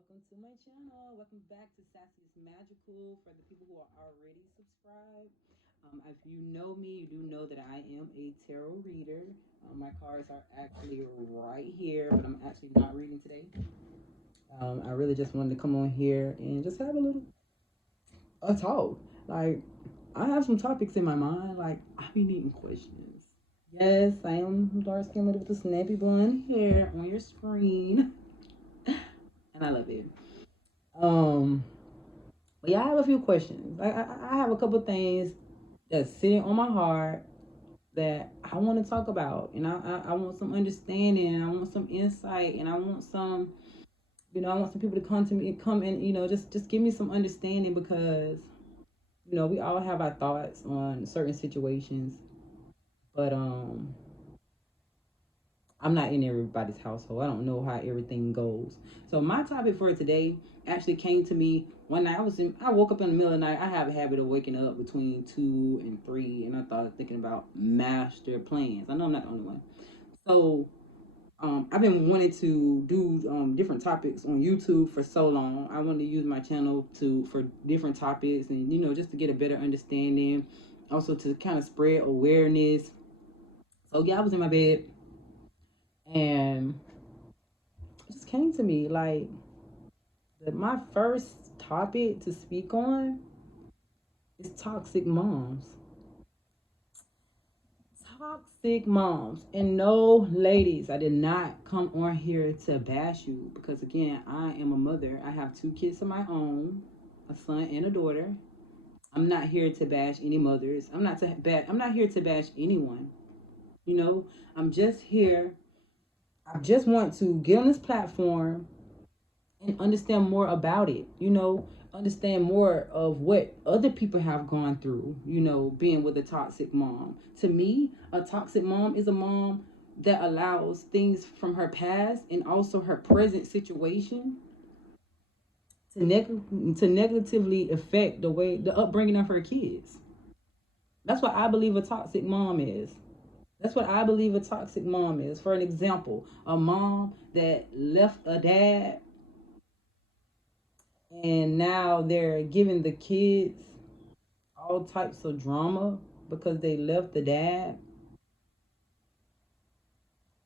welcome to my channel. Welcome back to Sassy's Magical. For the people who are already subscribed, if you know me, you do know that I am a tarot reader. My cards are actually right here, but I'm actually not reading today. I really just wanted to come on here and just have a little a talk. Like, I have some topics in my mind. Like, I be needing questions. Yes, I am dark skinned lady with the snappy blonde hair on your screen, and I love it. Um, But yeah, I have a few questions. I have a couple things that's sitting on my heart that I want to talk about, and I want some understanding, and I want some insight, and I want some, I want some people to come to me and come and just give me some understanding because we all have our thoughts on certain situations, but I'm not in everybody's household. I don't know how everything goes. So my topic for today actually came to me one night. I woke up in the middle of the night. I have a habit of waking up between 2 and 3, and I thought thinking about master plans. I know I'm not the only one. So I've been wanting to do different topics on YouTube for so long. I wanted to use my channel for different topics, and just to get a better understanding, also to kind of spread awareness. So yeah, I was in my bed and it just came to me like that my first topic to speak on is toxic moms. Toxic moms. And no, ladies, I did not come on here to bash you because, again, I am a mother. I have 2 kids of my own, a son and a daughter. I'm not here to bash any mothers. I'm not here to bash anyone. You know, I'm just here. I just want to get on this platform and understand more about it, understand more of what other people have gone through, being with a toxic mom. To me, a toxic mom is a mom that allows things from her past and also her present situation to negatively affect the upbringing of her kids. That's what I believe a toxic mom is. That's what I believe a toxic mom is. For an example, a mom that left a dad and now they're giving the kids all types of drama because they left the dad,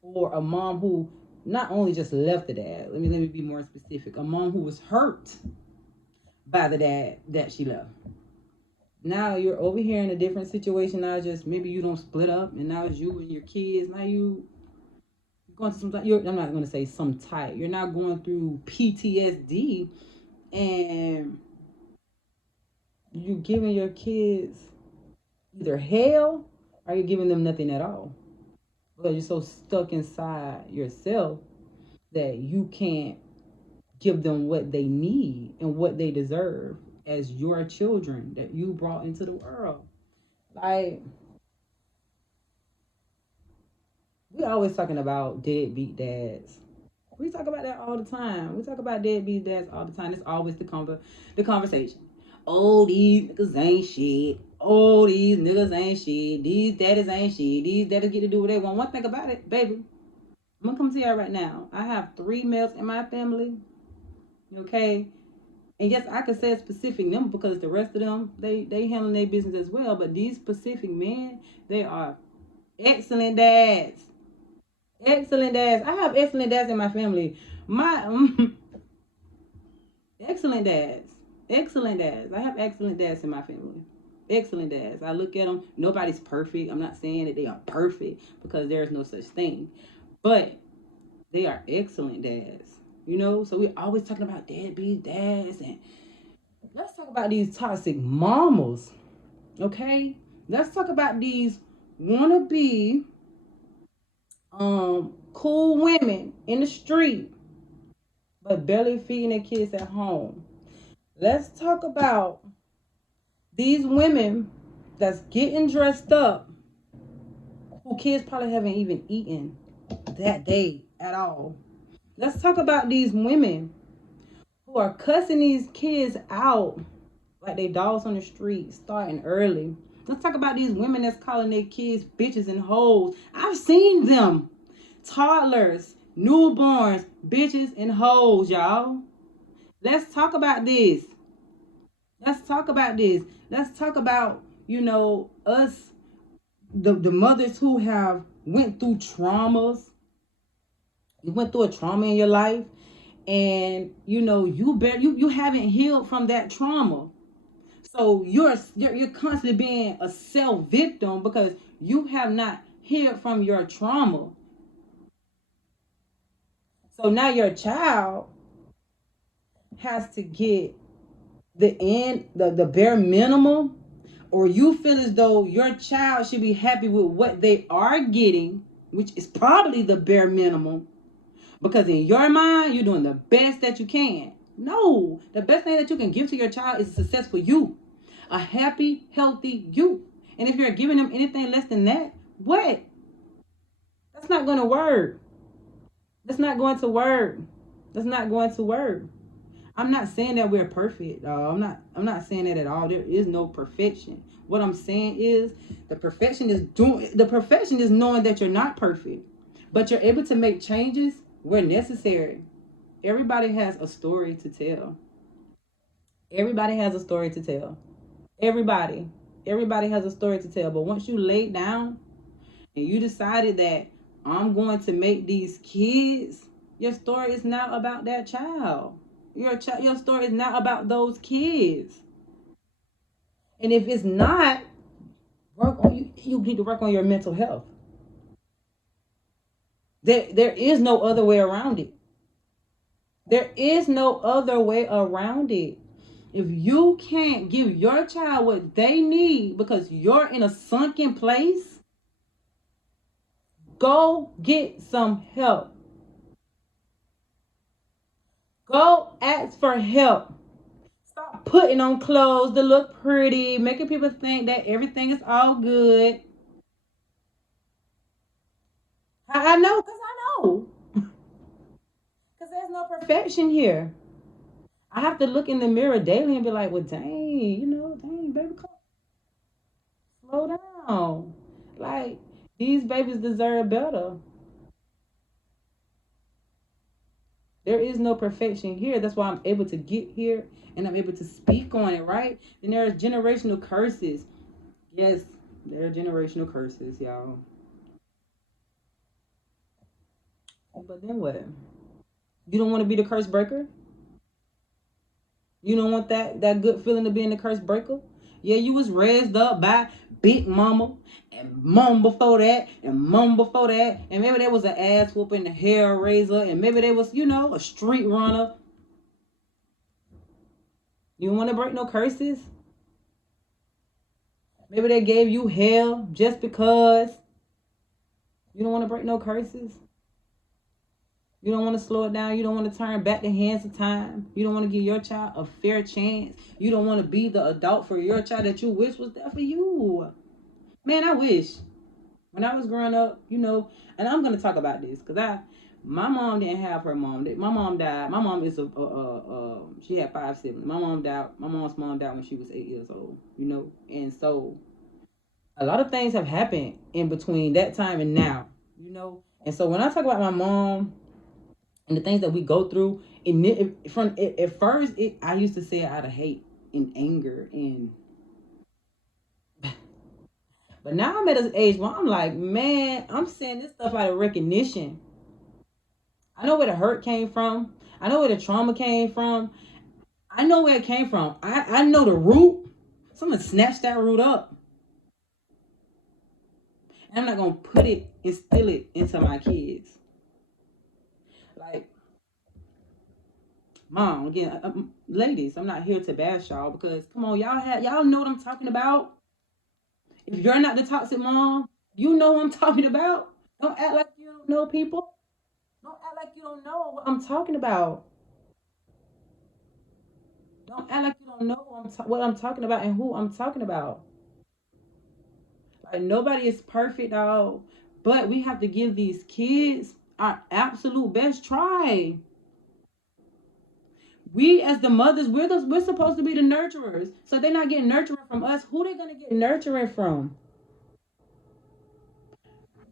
or a mom who not only just left the dad, let me be more specific, a mom who was hurt by the dad that she left. Now you're over here in a different situation. Now just maybe you don't split up, and now it's you and your kids. Now you going to some, I'm not going to say some type, you're not going through PTSD, and you giving your kids either hell or you're giving them nothing at all. Because you're so stuck inside yourself that you can't give them what they need and what they deserve as your children that you brought into the world. Like, we always talking about deadbeat dads. We talk about that all the time. We talk about deadbeat dads all the time. It's always the conversation. Oh, these niggas ain't shit. Oh, these niggas ain't shit. These daddies ain't shit. These daddies get to do what they want. One thing about it, baby, I'm gonna come to you right now. I have 3 males in my family. Okay. And yes, I could say a specific number because the rest of them, they handle their business as well. But these specific men, they are excellent dads. Excellent dads. I have excellent dads in my family. My excellent dads. Excellent dads. I have excellent dads in my family. Excellent dads. I look at them. Nobody's perfect. I'm not saying that they are perfect because there is no such thing. But they are excellent dads. So we're always talking about deadbeat dads, and let's talk about these toxic mamas. Okay? Let's talk about these wannabe cool women in the street but barely feeding their kids at home. Let's talk about these women that's getting dressed up who kids probably haven't even eaten that day at all. Let's talk about these women who are cussing these kids out like they dogs on the street starting early. Let's talk about these women that's calling their kids bitches and hoes. I've seen them. Toddlers, newborns, bitches and hoes, y'all. Let's talk about this. Let's talk about this. Let's talk about, us, the mothers who have went through traumas. You went through a trauma in your life, and you haven't healed from that trauma. So you're constantly being a self victim because you have not healed from your trauma. So now your child has to get the bare minimum, or you feel as though your child should be happy with what they are getting, which is probably the bare minimum, because in your mind you're doing the best that you can. No, the best thing that you can give to your child is a successful you, a happy, healthy you. And if you're giving them anything less than that, what? That's not going to work. That's not going to work. That's not going to work. I'm not saying that we're perfect. I'm not saying that at all. There is no perfection. What I'm saying is the perfection is knowing that you're not perfect, but you're able to make changes where necessary. Everybody has a story to tell. Everybody has a story to tell. Everybody. Everybody has a story to tell. But once you lay down and you decided that I'm going to make these kids, your story is now about that child. Your story is not about those kids. And if it's not, work on you need to work on your mental health. There is no other way around it. There is no other way around it. If you can't give your child what they need because you're in a sunken place, go get some help. Go ask for help. Stop putting on clothes that look pretty, making people think that everything is all good. I know, because I know. Because there's no perfection here. I have to look in the mirror daily and be like, well, dang, dang, baby, come slow down. Like, these babies deserve better. There is no perfection here. That's why I'm able to get here and I'm able to speak on it, right? And there are generational curses. Yes, there are generational curses, y'all. But then what? You don't want to be the curse breaker? You don't want that good feeling of being the curse breaker? Yeah, you was raised up by Big Mama and Mom before that and Mom before that. And maybe there was an ass whooping, a hair raiser, and maybe there was, a street runner. You don't want to break no curses? Maybe they gave you hell just because. You don't want to break no curses? You don't want to slow it down. You don't want to turn back the hands of time. You don't want to give your child a fair chance. You don't want to be the adult for your child that you wish was there for you. Man, I wish when I was growing up, and I'm gonna talk about this because my mom didn't have her mom. My mom died. My mom is she had 5 siblings. My mom died. My mom's mom died when she was 8 years old. And so a lot of things have happened in between that time and now. And so when I talk about my mom and the things that we go through, at first, I used to say it out of hate and anger, but now I'm at an age where I'm like, man, I'm saying this stuff out of recognition. I know where the hurt came from. I know where the trauma came from. I know where it came from. I know the root. Someone snatched that root up. And I'm not gonna instill it into my kids. Like, mom, again, ladies, I'm not here to bash y'all because come on, y'all know what I'm talking about. If you're not the toxic mom, you know what I'm talking about. Don't act like you don't know, people. Don't act like you don't know what I'm talking about. Don't act like you don't know what I'm talking about and who I'm talking about. Like, nobody is perfect, dog. But we have to give these kids our absolute best try. We as the mothers, we're supposed to be the nurturers. So they're not getting nurturing from us. Who they gonna get nurturing from?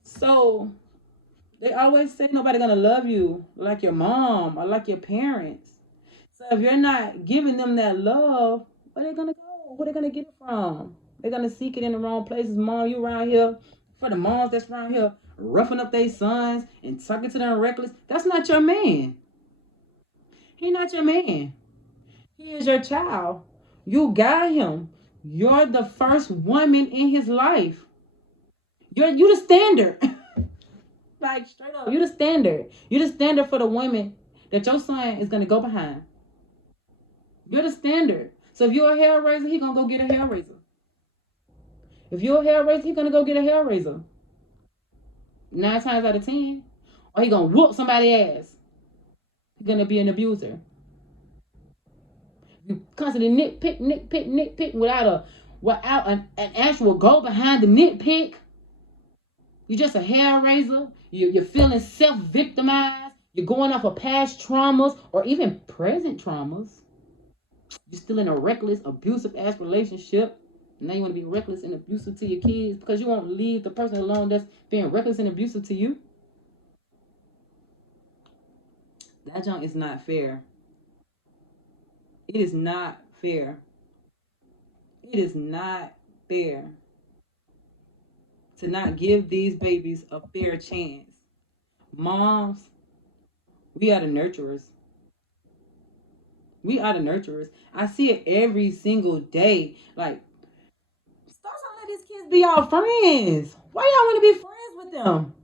So they always say nobody gonna love you like your mom or like your parents. So if you're not giving them that love, where they gonna go? Where they gonna get it from? They're gonna seek it in the wrong places. Mom, you around here for the moms that's around here roughing up their sons and talking to them reckless. That's not your man. He not your man. He is your child. You got him. You're the first woman in his life. You the standard. Like straight up, you the standard. You the standard for the women that your son is gonna go behind. You're the standard. So if you're a hair raiser, he gonna go get a hair raiser. If you're a hair raiser, he gonna go get a hair raiser. 9 times out of 10, or he gonna whoop somebody ass. He's gonna be an abuser. You constantly nitpick without an actual goal behind the nitpick. You're just a hair raiser. You're feeling self-victimized. You're going off of past traumas or even present traumas. You're still in a reckless, abusive ass relationship. Now you want to be reckless and abusive to your kids because you won't leave the person alone that's being reckless and abusive to you. That junk is not fair. It is not fair. It is not fair to not give these babies a fair chance. Moms, we are the nurturers. We are the nurturers. I see it every single day. Like, stop trying to let these kids be our friends. Why y'all want to be friends with them?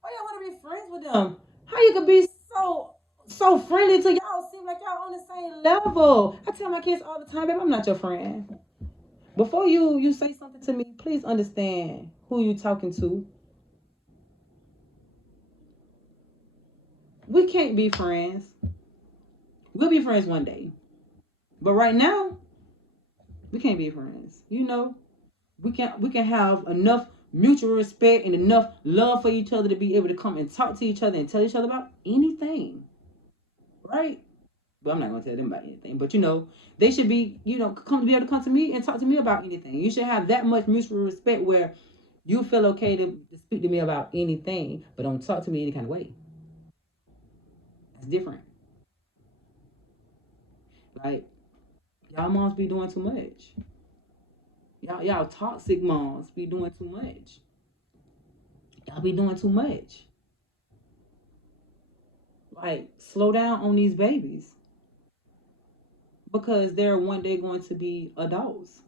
Why y'all want to be friends with them? How you could be so friendly to y'all? Seem like y'all on the same level. I tell my kids all the time, babe, I'm not your friend. Before you say something to me, please understand who you talking to. We can't be friends. We'll be friends one day. But right now, we can't be friends. You know, we can have enough mutual respect and enough love for each other to be able to come and talk to each other and tell each other about anything. Right? But I'm not gonna tell them about anything. But they should be, come to be able to come to me and talk to me about anything. You should have that much mutual respect where you feel okay to speak to me about anything, but don't talk to me any kind of way. That's different. Like, y'all moms be doing too much. Y'all toxic moms be doing too much. Y'all be doing too much. Like, slow down on these babies because they're one day going to be adults.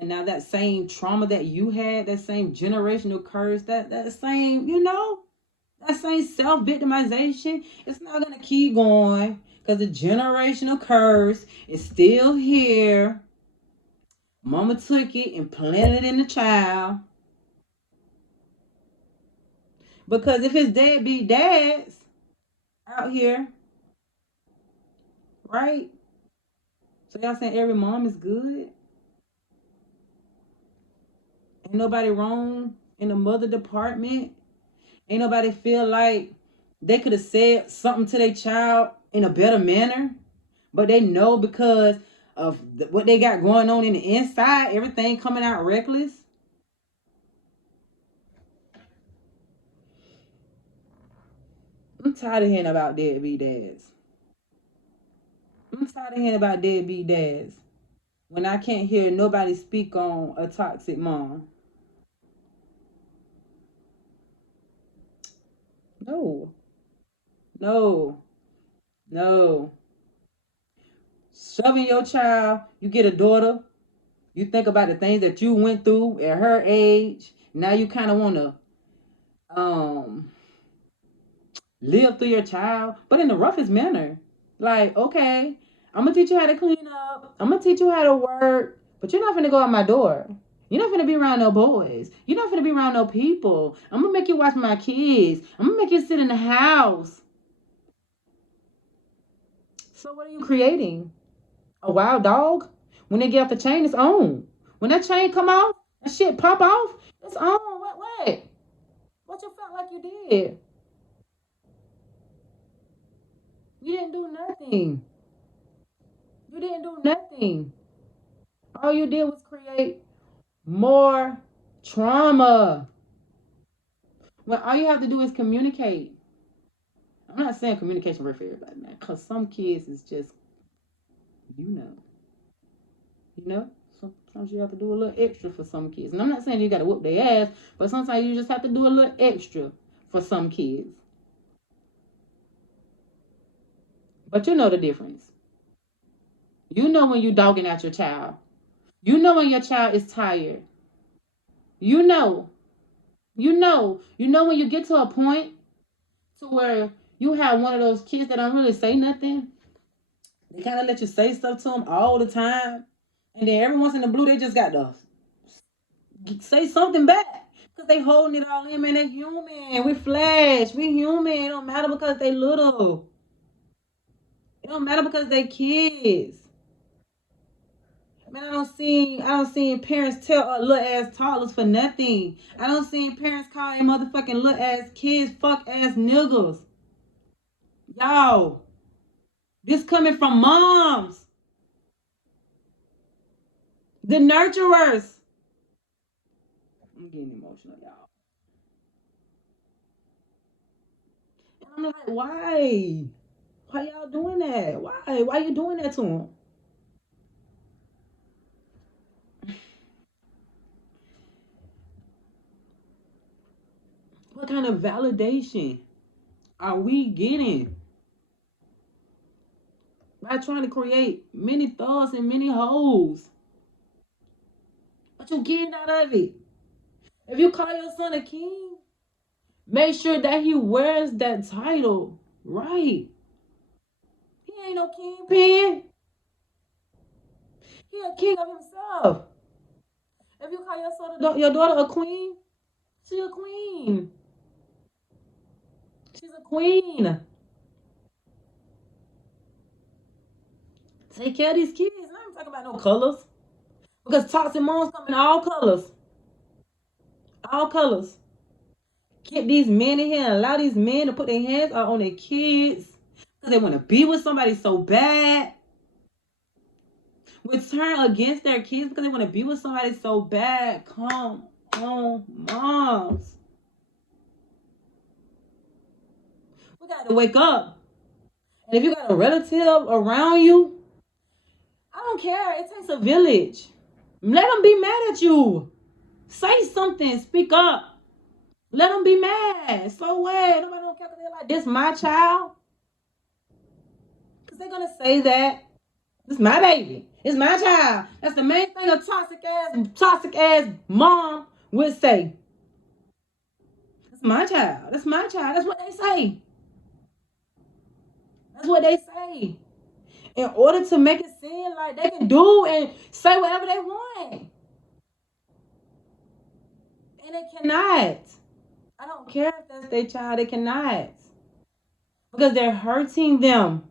And now that same trauma that you had, that same generational curse, that same, that same self-victimization, it's not gonna keep going because the generational curse is still here. Mama took it and planted it in the child. Because if his deadbeat dads out here, right? So y'all saying every mom is good? Ain't nobody wrong in the mother department? Ain't nobody feel like they could have said something to their child in a better manner? But they know because of what they got going on in the inside, everything coming out reckless. I'm tired of hearing about deadbeat dads. I'm tired of hearing about deadbeat dads when I can't hear nobody speak on a toxic mom. No, no, no. Shoving your child, you get a daughter, you think about the things that you went through at her age. Now you kind of want to um live through your child, but in the roughest manner. Like, okay, I'm gonna teach you how to clean up. I'm gonna teach you how to work, but you're not gonna go out my door. You're not gonna be around no boys. You're not gonna be around no people. I'm gonna make you watch my kids. I'm gonna make you sit in the house. So what are you creating? A wild dog? When they get off the chain, it's on. When that chain come off, that shit pop off, it's on. What? What you felt like you did? You didn't do nothing. You didn't do nothing. All you did was create more trauma. Well, all you have to do is communicate. I'm not saying communication work for everybody, man, because some kids is just, you know, you know. Sometimes you have to do a little extra for some kids, and I'm not saying you got to whoop their ass, but sometimes you just have to do a little extra for some kids. But you know the difference. You know when you dogging at your child. You know when your child is tired. You know. You know when you get to a point to where you have one of those kids that don't really say nothing. They kind of let you say stuff to them all the time, and then every once in the blue they just got to say something back because they holding it all in. Man, they human. We flesh. We human. It don't matter because they little. It don't matter because they kids. Man, I don't see parents tell little ass toddlers for nothing. I don't see parents call their motherfucking little ass kids fuck ass niggas. Y'all, this coming from moms, the nurturers. I'm getting emotional, y'all. And I'm like, why? Why y'all doing that? Why? Why you doing that to them? What kind of validation are we getting by trying to create many thugs and many hoes? What you getting out of it? If you call your son a king, make sure that he wears that title right. He ain't no kingpin. He a king of himself. If you call your daughter a queen, she a queen. She's a queen. Take care of these kids. I ain't talking about no colors. Because toxic moms come in all colors. All colors. Keep these men in here and allow these men to put their hands out on their kids. Because they want to be with somebody so bad. Would turn against their kids because they want to be with somebody so bad. Come on, moms. We got to wake up. And if you got a relative around you, I don't care. It takes a village. Let them be mad at you. Say something. Speak up. Let them be mad. So what? Nobody don't care because they're like, this my child. Because they're going to say that. This my baby. It's my child. That's the main thing a toxic ass mom would say. That's my child. That's my child. That's what they say. That's what they say. In order to make it seem like they can do and say whatever they want. And they cannot. I don't care if that's their child. They cannot. Because they're hurting them.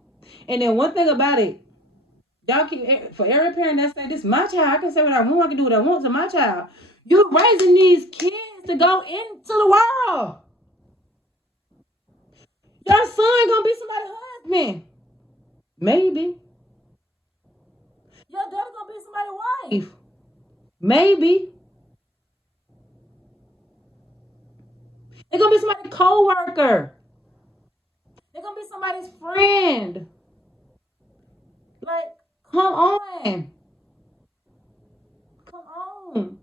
And then one thing about it, y'all keep, for every parent that say, this is my child, I can say what I want, I can do what I want to my child. You're raising these kids to go into the world. Your son gonna be somebody's husband. Maybe. Your daughter gonna be somebody's wife. Maybe. They're gonna be somebody's co-worker. They're gonna be somebody's friend. Like, come on. Come on.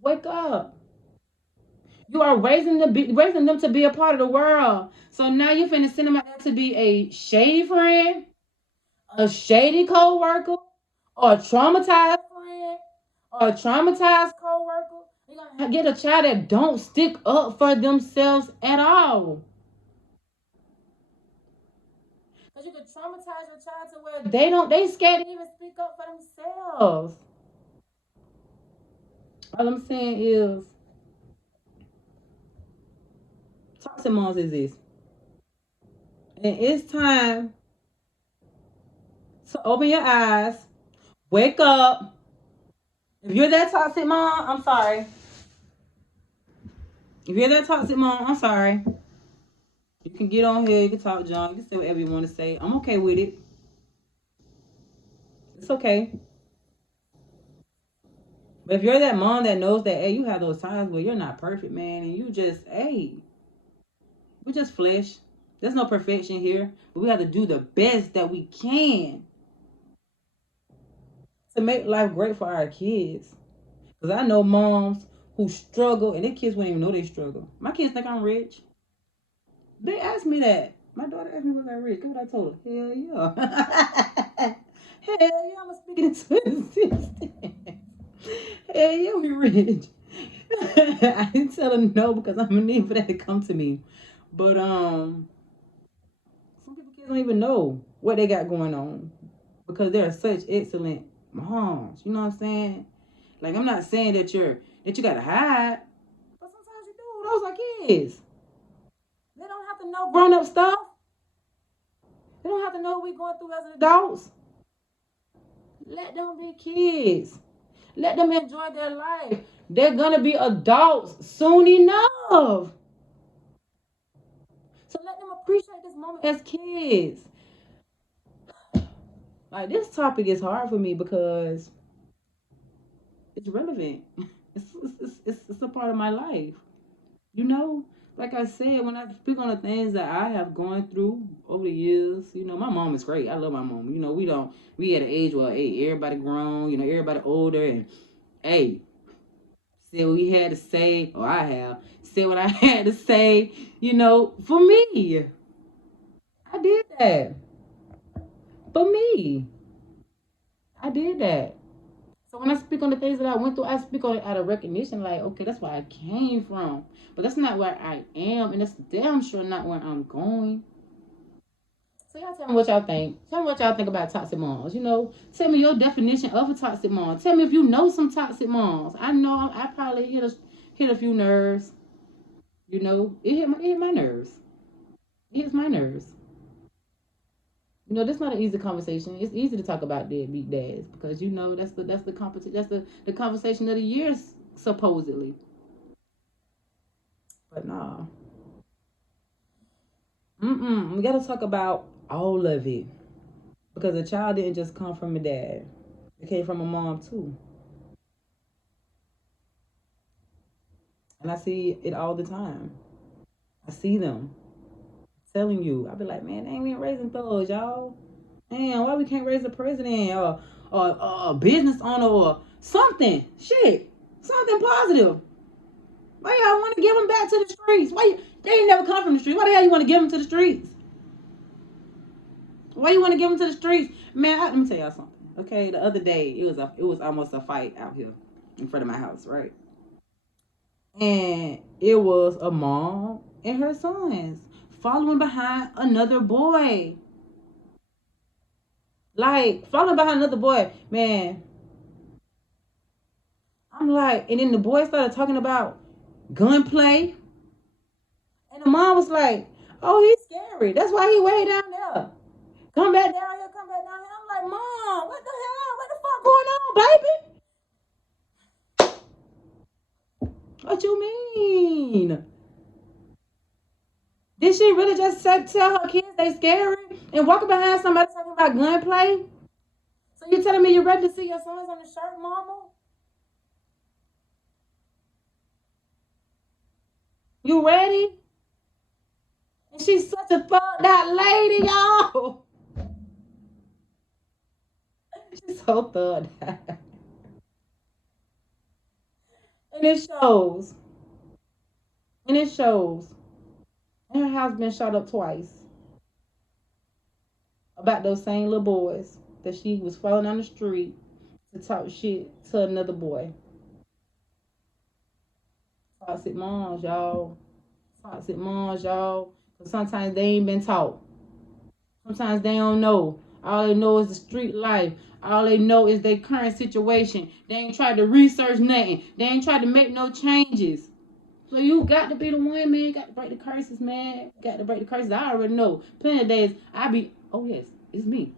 Wake up. You are raising them to be a part of the world. So now you're finna send them out there to be a shady friend, a shady co-worker, or a traumatized friend, or a traumatized co-worker. You're gonna get a child that don't stick up for themselves at all. Because you can traumatize your child to where they scared to even speak up for themselves. All I'm saying is, toxic moms exist. And it's time to open your eyes, wake up. If you're that toxic mom, I'm sorry. If you're that toxic mom, I'm sorry. You can get on here, you can talk junk, you can say whatever you want to say. I'm okay with it. It's okay. But if you're that mom that knows that, hey, you have those times where you're not perfect, man, and you just, hey, we just flesh. There's no perfection here, but we have to do the best that we can to make life great for our kids. Because I know moms who struggle and their kids wouldn't even know they struggle. My kids think I'm rich. They asked me that. My daughter asked me, was I rich? Guess what I told her? Hell yeah. Hell yeah, I'm speaking into existence. Hell yeah, we rich. I didn't tell her no because I'm gonna need for that to come to me. But some people kids don't even know what they got going on because they're such excellent moms. You know what I'm saying? Like I'm not saying that you gotta hide, but sometimes you do. Those are kids. They don't have to know grown up stuff. They don't have to know what we're going through as adults. Let them be kids. Let them enjoy their life. They're gonna be adults soon enough. So let them appreciate this moment as kids. Like this topic is hard for me because it's relevant. It's a part of my life. You know, like I said, when I speak on the things that I have gone through over the years, my mom is great. I love my mom. We at an age where, hey, everybody grown, everybody older, and hey, said what we had to say, or I have said what I had to say, for me. I did that. For me. I did that. So when I speak on the things that I went through, I speak on it out of recognition, like, okay, that's where I came from. But that's not where I am, and that's damn sure not where I'm going. So y'all tell me what y'all think. Tell me what y'all think about toxic moms. Tell me your definition of a toxic mom. Tell me if you know some toxic moms. I know I probably hit a few nerves. It hit my nerves. It hits my nerves. That's not an easy conversation. It's easy to talk about deadbeat dads because that's the competition. That's the conversation of the years supposedly. But nah, we gotta talk about all of it because a child didn't just come from a dad. It came from a mom too, and I see it all the time. I see them telling you. I be like, man, they ain't even raising thugs, y'all. Man, why we can't raise a president or a business owner or something? Shit, something positive. Why y'all want to give them back to the streets? They ain't never come from the streets? Why the hell you want to give them to the streets? Why you want to give them to the streets? Man, let me tell y'all something. Okay, the other day it was almost a fight out here in front of my house, right? And it was a mom and her sons following behind another boy. Like following behind another boy, man. I'm like, and then the boy started talking about gunplay, and the mom was like, "Oh, he's scary. That's why he way down there. Come back down here. Come back down here." I'm like, "Mom, what the hell? What the fuck going on, baby? What you mean? Did she really just tell her kids they scary and walking behind somebody talking about gunplay? So you telling me you're ready to see your sons on the shirt, mama? You ready?" And she's such a thugged out lady, y'all. She's so thugged out. And it shows. And it shows. And her house been shot up twice about those same little boys that she was following on the street to talk shit to another boy. Toxic moms, y'all. Toxic moms, y'all. Cause sometimes they ain't been taught. Sometimes they don't know. All they know is the street life. All they know is their current situation. They ain't tried to research nothing. They ain't tried to make no changes. So you got to be the one, man. You got to break the curses, man. You got to break the curses. I already know. Plenty of days I be, oh yes, it's me.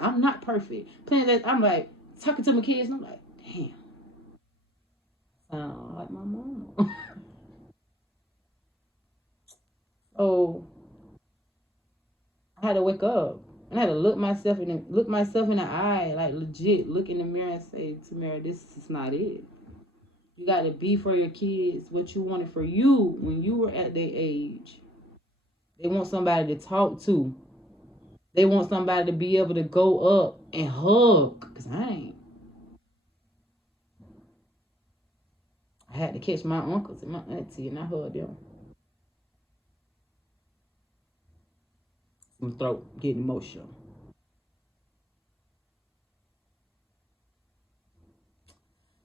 I'm not perfect. Plenty of days I'm like talking to my kids and I'm like, damn, sound like my mom. So I had to wake up and I had to look myself in the eye, like legit, look in the mirror and say, Tamara, this is not it. You got to be for your kids what you wanted for you when you were at their age. They want somebody to talk to. They want somebody to be able to go up and hug. Because I ain't. I had to catch my uncles and my auntie and I hugged them. My throat getting emotional.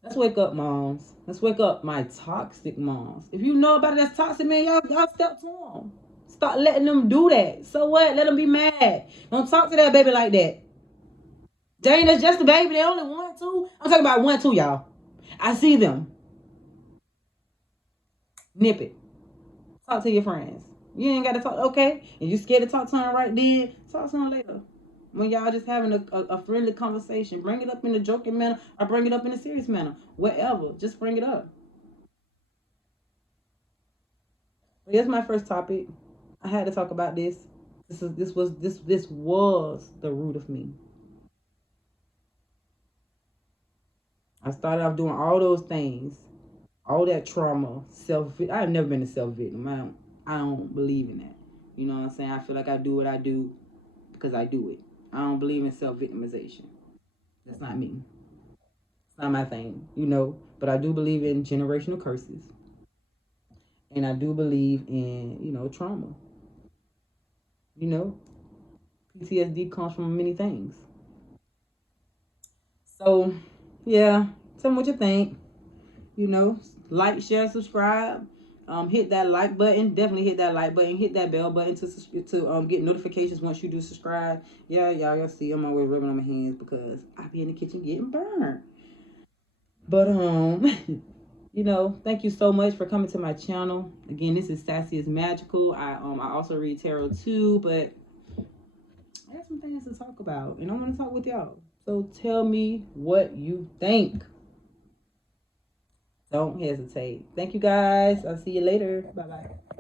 Let's wake up, moms. Let's wake up, my toxic moms. If you know about it, that's toxic, man, y'all step to them. Start letting them do that. So what? Let them be mad. Don't talk to that baby like that. Dang, that's just a baby. They only 1, 2. I'm talking about 1, 2, y'all. I see them. Nip it. Talk to your friends. You ain't got to talk. Okay, and you scared to talk to them right then. Talk to them later. When y'all just having a friendly conversation, bring it up in a joking manner or bring it up in a serious manner. Whatever, just bring it up. Here's my first topic. I had to talk about this. This was the root of me. I started off doing all those things, all that trauma, I've never been a self victim. I don't believe in that. You know what I'm saying? I feel like I do what I do because I do it. I don't believe in self victimization. That's not me. It's not my thing, But I do believe in generational curses, and I do believe in trauma. You know, PTSD comes from many things. So, yeah, tell me what you think. Like, share, subscribe. Hit that like button. Definitely hit that like button. Hit that bell button to get notifications once you do subscribe. Yeah, y'all see I'm always rubbing on my hands because I be in the kitchen getting burned. But thank you so much for coming to my channel. Again, this is Sassy is Magical. I also read tarot too, but I have some things to talk about, and I want to talk with y'all. So tell me what you think. Don't hesitate. Thank you guys. I'll see you later. Bye bye.